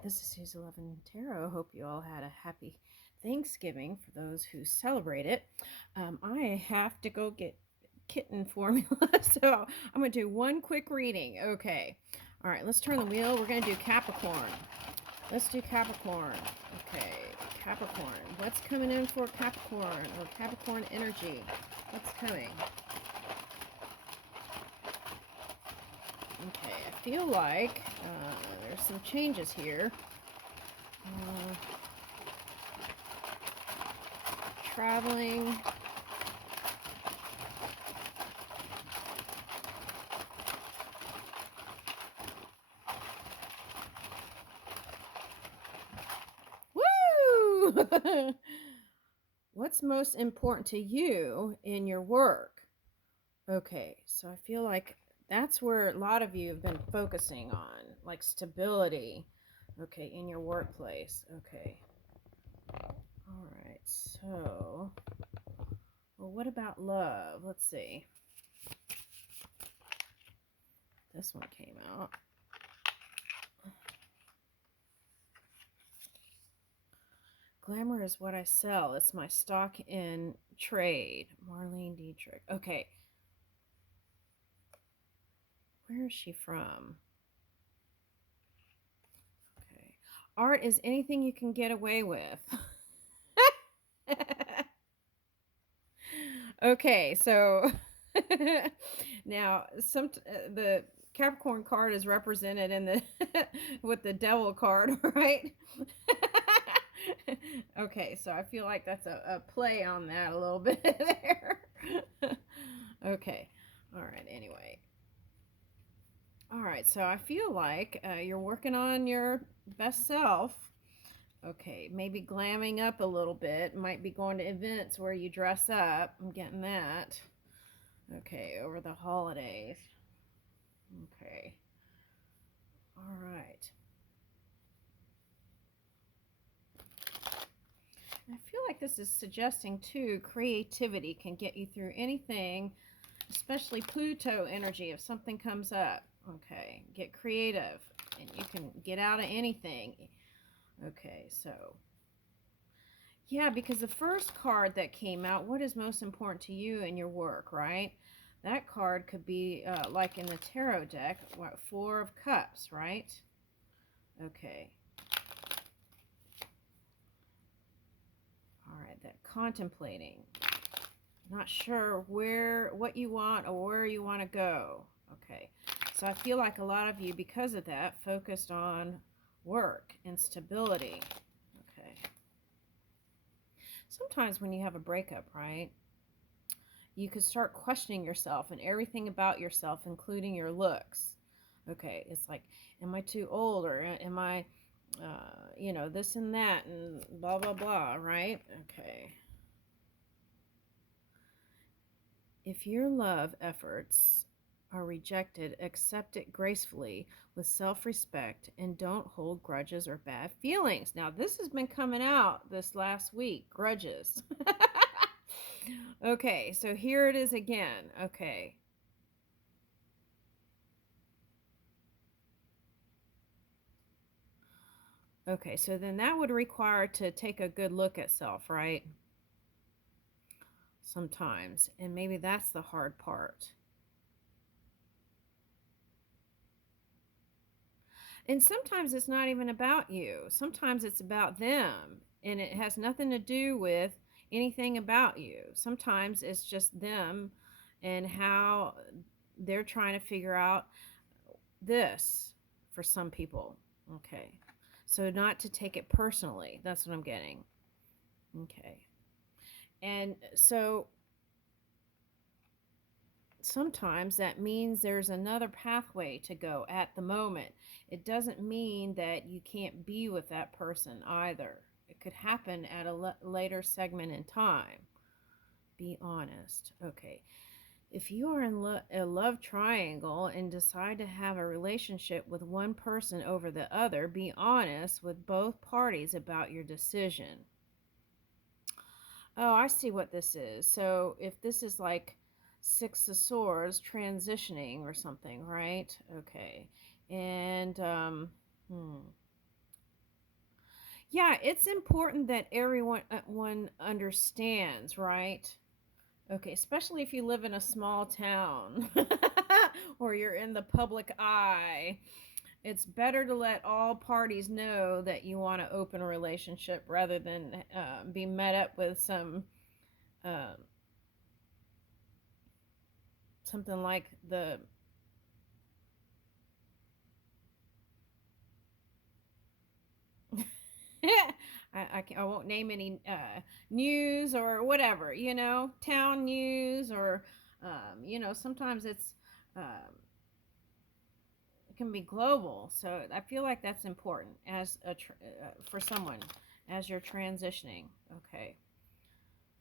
right, this is Sue's 11 Tarot. Hope you all had a happy Thanksgiving for those who celebrate it. I have to go get kitten formula, so I'm going to do one quick reading. Okay. All right, let's turn the wheel. We're going to do Capricorn. Let's do Capricorn. Okay, Capricorn. What's coming in for Capricorn or Capricorn energy? What's coming? Okay, I feel like there's some changes here. Traveling. Woo! What's most important to you in your work? Okay, so I feel like that's where a lot of you have been focusing on, like stability, okay, in your workplace. Okay. All right, so, well, what about love? Let's see. This one came out. Glamour is what I sell. It's my stock in trade. Marlene Dietrich. Okay. Where is she from? Okay. Art is anything you can get away with. Okay, so now the Capricorn card is represented in the with the devil card, right? Okay, so I feel like that's a play on that a little bit there. Okay, all right, anyway. All right, so I feel like you're working on your best self. Okay, maybe glamming up a little bit. Might be going to events where you dress up. I'm getting that. Okay, over the holidays. Okay. All right. I feel like this is suggesting, too, creativity can get you through anything, especially Pluto energy if something comes up. Okay, get creative, and you can get out of anything. Okay, so yeah, because the first card that came out, what is most important to you in your work, right? That card could be like in the tarot deck, what, Four of Cups, right? Okay. All right, that contemplating. Not sure what you want or where you want to go. Okay. So I feel like a lot of you, because of that, focused on work and stability. Okay. Sometimes when you have a breakup, right, you could start questioning yourself and everything about yourself, including your looks. Okay, it's like, am I too old, or am I, this and that, and blah, blah, blah, right? Okay. If your love efforts are rejected, accept it gracefully with self-respect and don't hold grudges or bad feelings. Now, this has been coming out this last week, grudges. Okay, so here it is again. Okay. Okay, so then that would require to take a good look at self, right? Sometimes. And maybe that's the hard part. And sometimes it's not even about you. Sometimes it's about them. And it has nothing to do with anything about you. Sometimes it's just them and how they're trying to figure out this for some people. Okay. So not to take it personally. That's what I'm getting. Okay. And so sometimes that means there's another pathway to go at the moment. It doesn't mean that you can't be with that person either. It could happen at a later segment in time. Be honest. Okay. If you are in a love triangle and decide to have a relationship with one person over the other, be honest with both parties about your decision. Oh, I see what this is. So if this is like Six of Swords transitioning or something, right? Okay. And, Yeah, it's important that everyone one understands, right? Okay, especially if you live in a small town or you're in the public eye. It's better to let all parties know that you want to open a relationship rather than be met up with uh, something like the I won't name any news or whatever, town news or, sometimes it can be global. So I feel like that's important for someone as you're transitioning. Okay.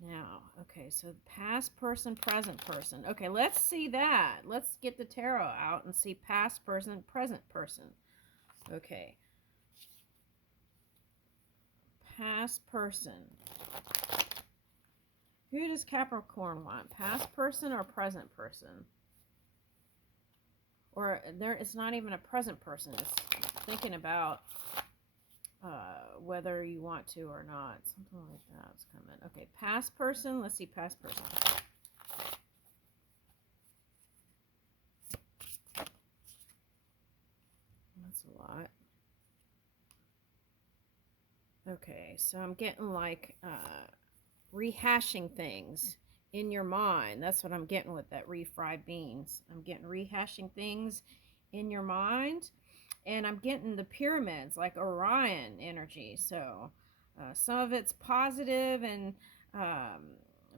Now, okay, so past person, present person. Okay, let's see that. Let's get the tarot out and see past person, present person. Okay, past person. Who does Capricorn want? Past person or present person? Or it's not even a present person. It's thinking about whether you want to or not. Something like that's coming. Okay, past person. Let's see past person. That's a lot. Okay, so I'm getting like rehashing things in your mind. That's what I'm getting with that refried beans. I'm getting rehashing things in your mind, and I'm getting the pyramids like Orion energy. So some of it's positive and um,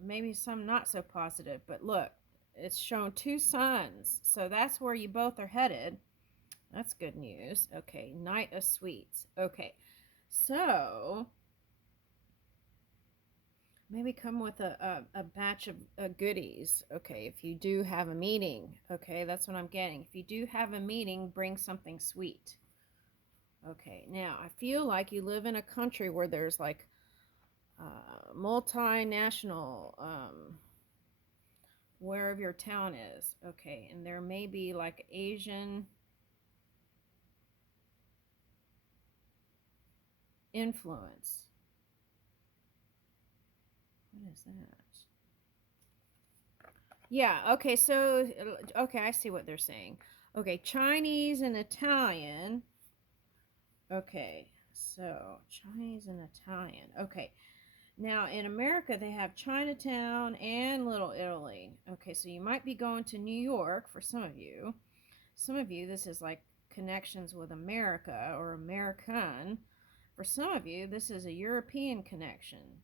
maybe some not so positive. But look, it's shown two suns, so that's where you both are headed. That's good news. Okay, Knight of Sweets. Okay, so maybe come with a batch of goodies. Okay, if you do have a meeting. Okay, that's what I'm getting. If you do have a meeting, bring something sweet. Okay, now I feel like you live in a country where there's like multinational, wherever your town is. Okay, and there may be like Asian influence. What is that? Yeah, okay, so, okay, I see what they're saying. Okay, Chinese and Italian. Okay, so Chinese and Italian. Okay, now in America they have Chinatown and Little Italy. Okay, so you might be going to New York for some of you. Some of you, this is like connections with America or American. For some of you, this is a European connection.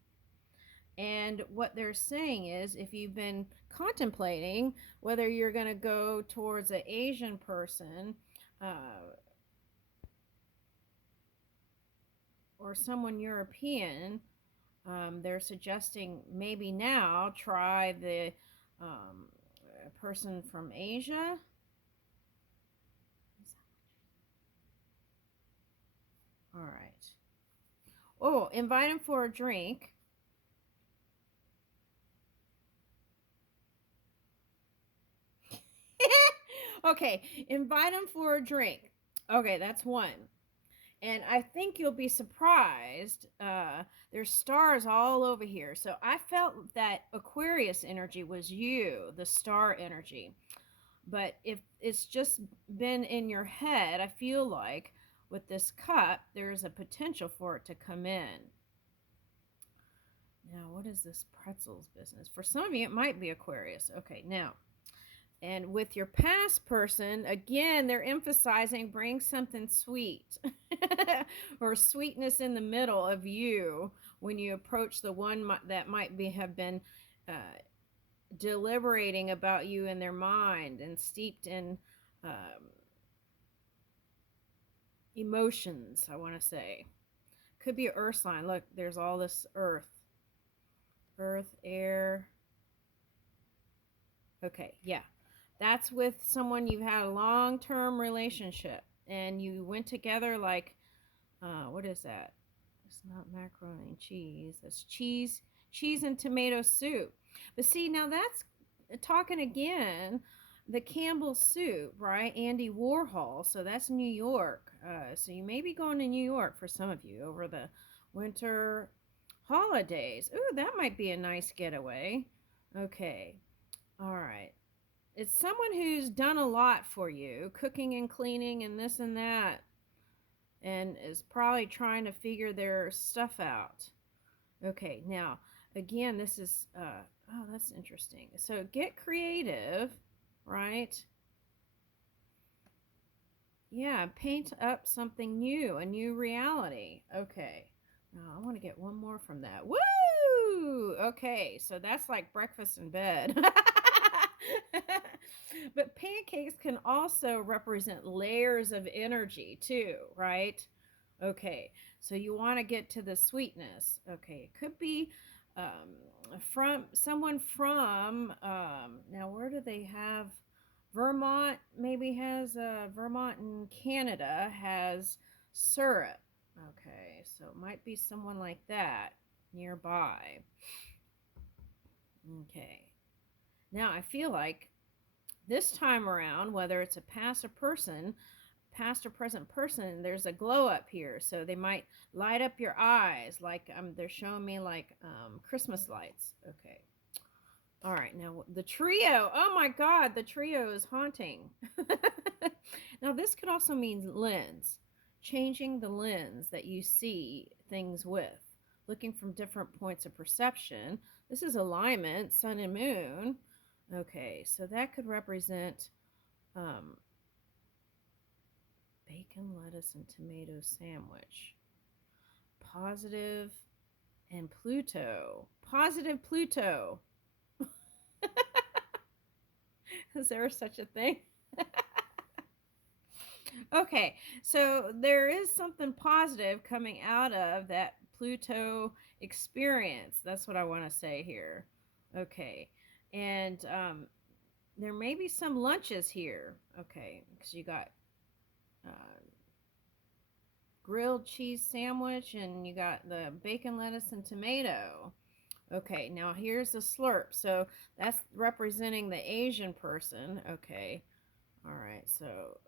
And what they're saying is if you've been contemplating whether you're going to go towards an Asian person or someone European, they're suggesting maybe now try the um, person from Asia. All right. Oh, invite him for a drink. Okay, invite him for a drink. Okay, that's one. And I think you'll be surprised. There's stars all over here. So I felt that Aquarius energy was you, the star energy. But if it's just been in your head, I feel like with this cup, there's a potential for it to come in. Now, what is this pretzels business? For some of you, it might be Aquarius. Okay, now, and with your past person, again, they're emphasizing bring something sweet or sweetness in the middle of you when you approach the one that might have been uh, deliberating about you in their mind and steeped in um, emotions, I want to say. Could be an earth sign. Look, there's all this earth, air. Okay, yeah. That's with someone you've had a long-term relationship and you went together like what is that? It's not macaroni and cheese. That's cheese and tomato soup. But see, now that's talking again, the Campbell soup, right? Andy Warhol. So that's New York. So you may be going to New York for some of you over the Winter holidays. Ooh, that might be a nice getaway. Okay. All right. It's someone who's done a lot for you, cooking and cleaning and this and that, and is probably trying to figure their stuff out. Okay, now, again, this is, oh, that's interesting. So get creative, right? Yeah, paint up something new, a new reality. Okay. Now, I want to get one more from that. Woo! Okay, so that's like breakfast in bed. But pancakes can also represent layers of energy too, right? Okay, so you want to get to the sweetness. Okay, it could be from someone from, now where do they have? Vermont maybe has, Vermont in Canada has syrup. Okay, so it might be someone like that nearby. Okay, now I feel like this time around, whether it's a past or present person, there's a glow up here. So they might light up your eyes like they're showing me like Christmas lights. Okay. All right, now the trio. Oh my God, the trio is haunting. Now, this could also mean lens, changing the lens that you see things with, looking from different points of perception. This is alignment, sun and moon. Okay, so that could represent um, bacon, lettuce, and tomato sandwich. Positive and Pluto. Positive Pluto. Is there such a thing? Okay, so there is something positive coming out of that Pluto experience. That's what I want to say here. Okay, and there may be some lunches here. Okay, because you got uh, grilled cheese sandwich and you got the bacon, lettuce, and tomato. Okay, now here's the slurp. So that's representing the Asian person. Okay, all right, so.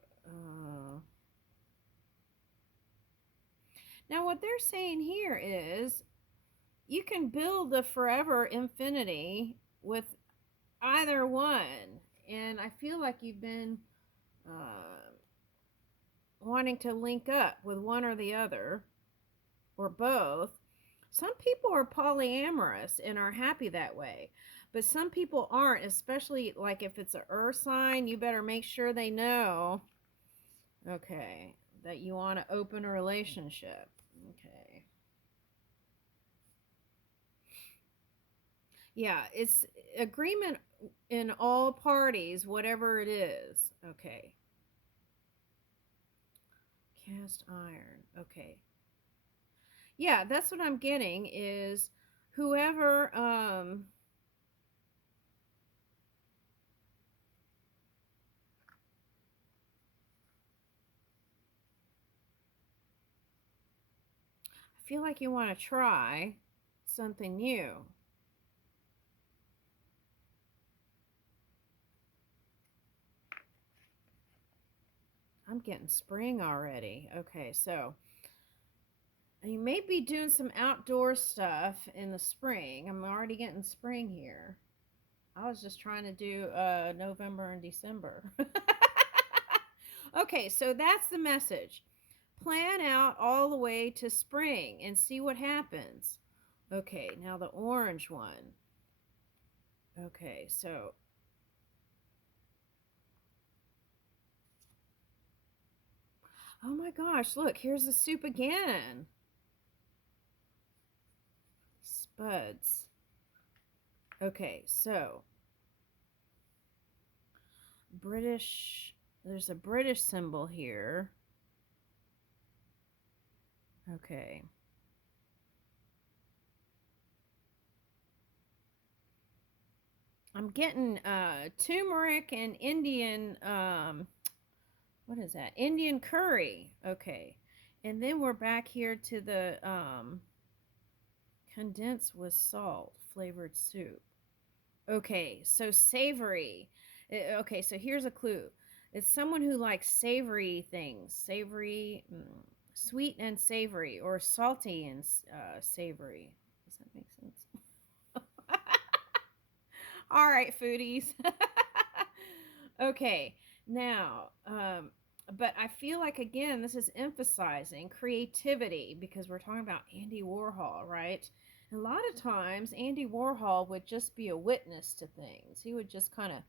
Now, what they're saying here is you can build a forever infinity with either one. And I feel like you've been wanting to link up with one or the other or both. Some people are polyamorous and are happy that way. But some people aren't, especially like if it's an earth sign, you better make sure they know, okay, that you want to open a relationship. Okay. Yeah, it's agreement in all parties, whatever it is. Okay. Cast iron. Okay. Yeah, that's what I'm getting is whoever I feel like you want to try something new. I'm getting spring already. Okay, so you may be doing some outdoor stuff in the spring. I'm already getting spring here. I was just trying to do November and December. Okay, so that's the message. Plan out all the way to spring and see what happens. Okay, now the orange one. Okay, so oh my gosh, look, here's the soup again. Spuds. Okay, so British, there's a British symbol here. Okay. I'm getting turmeric and Indian, what is that? Indian curry. Okay. And then we're back here to the condensed with salt flavored soup. Okay, so savory. Okay, so here's a clue. It's someone who likes savory things. Savory, Sweet and savory, or salty and savory. Does that make sense? All right, foodies. Okay, now, but I feel like, again, this is emphasizing creativity because we're talking about Andy Warhol, right? And a lot of times, Andy Warhol would just be a witness to things. He would just kind of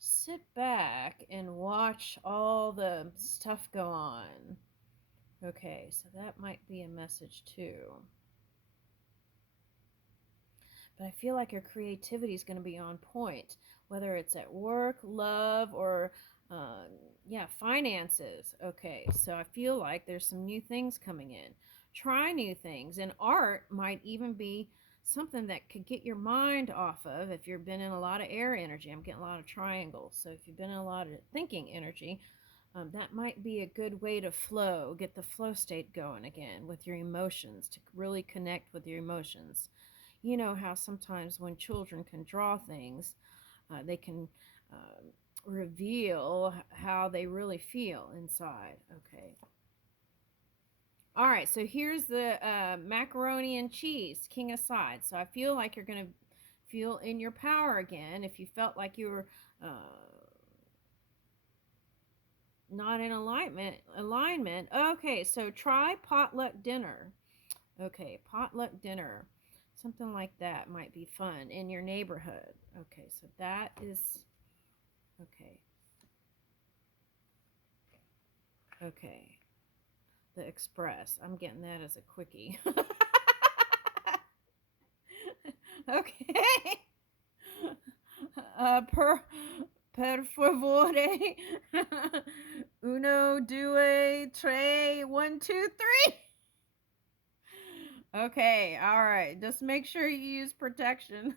sit back and watch all the stuff go on. Okay, so that might be a message too. But I feel like your creativity is going to be on point, whether it's at work, love, or uh, yeah, finances. Okay, so I feel like there's some new things coming in. Try new things, and art might even be something that could get your mind off of. If you've been in a lot of air energy, I'm getting a lot of triangles. So if you've been in a lot of thinking energy, that might be a good way to flow, get the flow state going again with your emotions, to really connect with your emotions. You know how sometimes when children can draw things, they can uh, reveal how they really feel inside. Okay. All right, so here's the macaroni and cheese, king of sides. So I feel like you're going to feel in your power again. If you felt like you were not in alignment. Okay, so try potluck dinner. Okay, potluck dinner. Something like that might be fun in your neighborhood. Okay, so that is okay. Okay. The Express. I'm getting that as a quickie. Okay. Per favore. Uno, due, tre, one, two, three. Okay, all right. Just make sure you use protection.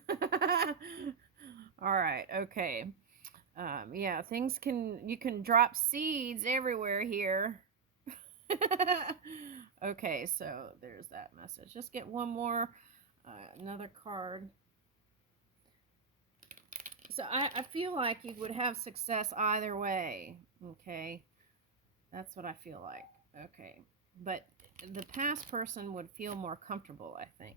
All right, okay. Yeah, you can drop seeds everywhere here. Okay, so there's that message. Just get one more, another card. So I feel like you would have success either way. Okay, that's what I feel like. Okay, but the past person would feel more comfortable, I think.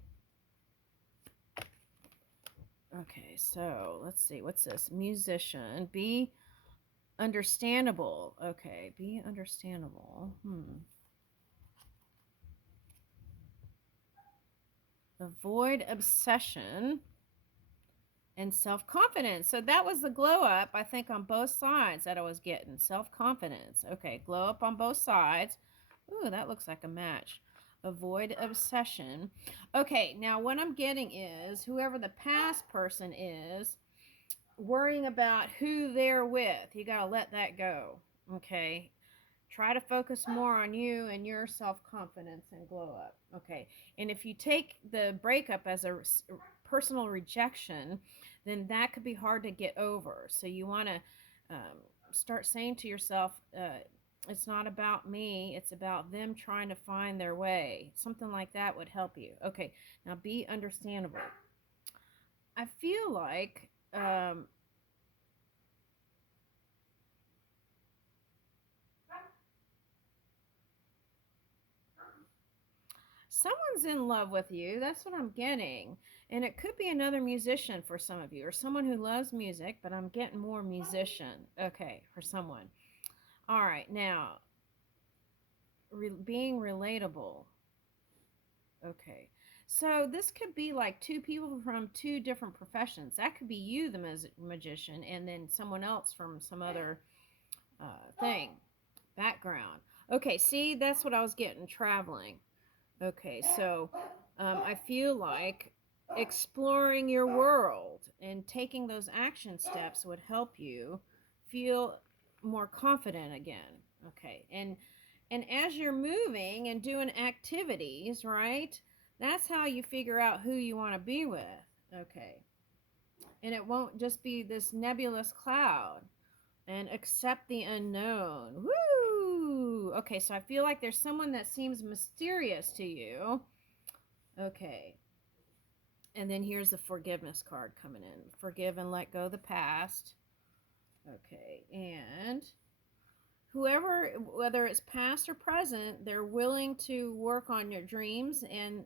Okay, so let's see. What's this? Musician. Be understandable. Okay, be understandable. Avoid obsession and self-confidence. So that was the glow up, I think, on both sides that I was getting. Self-confidence. Okay, glow up on both sides. Ooh, that looks like a match. Avoid obsession. Okay, now what I'm getting is whoever the past person is worrying about who they're with. You got to let that go. Okay, try to focus more on you and your self-confidence and glow up. Okay, and if you take the breakup as a personal rejection, then that could be hard to get over. So you want to start saying to yourself, it's not about me, it's about them trying to find their way. Something like that would help you. Okay, now be understandable. I feel like someone's in love with you. That's what I'm getting. And it could be another musician for some of you, or someone who loves music, but I'm getting more musician. Okay, for someone. All right, now, being relatable. Okay. So this could be like two people from two different professions. That could be you, the magician, and then someone else from some other thing, background. Okay, see, that's what I was getting, traveling. Okay, so I feel like exploring your world and taking those action steps would help you feel more confident again. Okay, and as you're moving and doing activities, right? That's how you figure out who you want to be with. Okay, and it won't just be this nebulous cloud. And accept the unknown. Woo! Okay, so I feel like there's someone that seems mysterious to you. Okay. And then here's the forgiveness card coming in. Forgive and let go of the past. Okay. And whoever, whether it's past or present, they're willing to work on your dreams and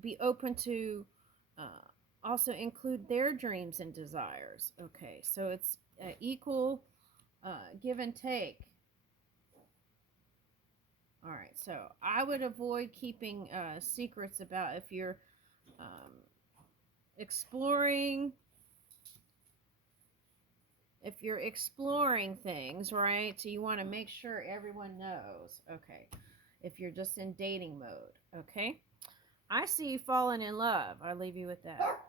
be open to uh, also include their dreams and desires. Okay, so it's equal give and take. All right, so I would avoid keeping secrets about if you're um, exploring if you're exploring things, right? So you want to make sure everyone knows. Okay. If you're just in dating mode, okay? I see you falling in love. I'll leave you with that.